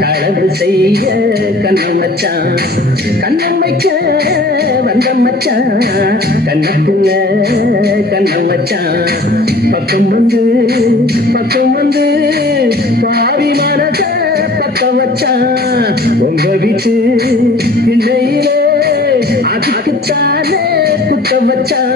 களவு செய்ய கண்ணம் மச்சான் கண்ணம் வைக்க வந்த மச்சான் கண்ணக்குள்ள கண்ணம் மச்சான் பக்கம் வந்து பாவி மனச பக்க வச்சான் உங்க வீட்டு பிள்ளையிலே அதுக்குத்தானே குத்த வச்சான்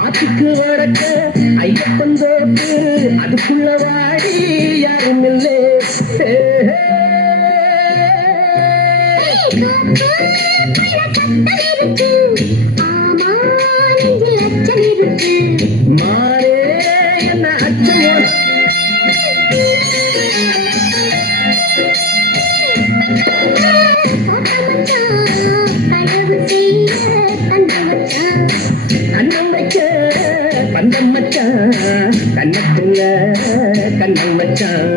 ஆத்துக்கு வடக்க ஐயப்பன் தோப்பு அதுக்குள்ள வாடி யாரும் இல்லை மாறே என்ன அச்சமோ கண்ணம் வைக்க பந்தம் மச்சான் கண்ணத்துள்ள கண்ணம் மச்சான்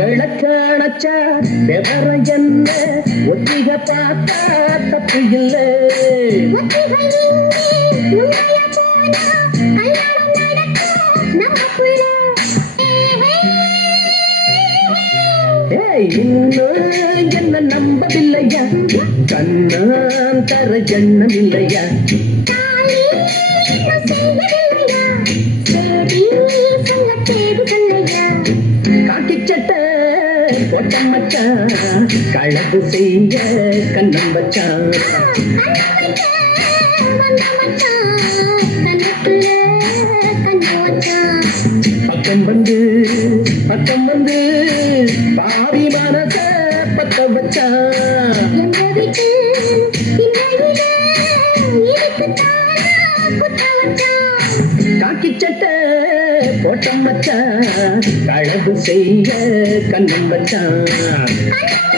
விளக்காணச்சா விவர என்ன ஒத்திக பார்த்தா தப்பு இல்லை இன்னும் என்ன நம்பவில்லையா கண்ணான் தர எண்ணம் இல்லையா காக்கி சட்டை போட்ட மச்சான் களவு செய்ய கண்ணம் வச்சான் பக்கம் வந்து பாவி மனச பத்த வச்சான் காக்கி சட்டை போட்ட மச்சான் களவு செய்ய கண்ணம் வச்சான்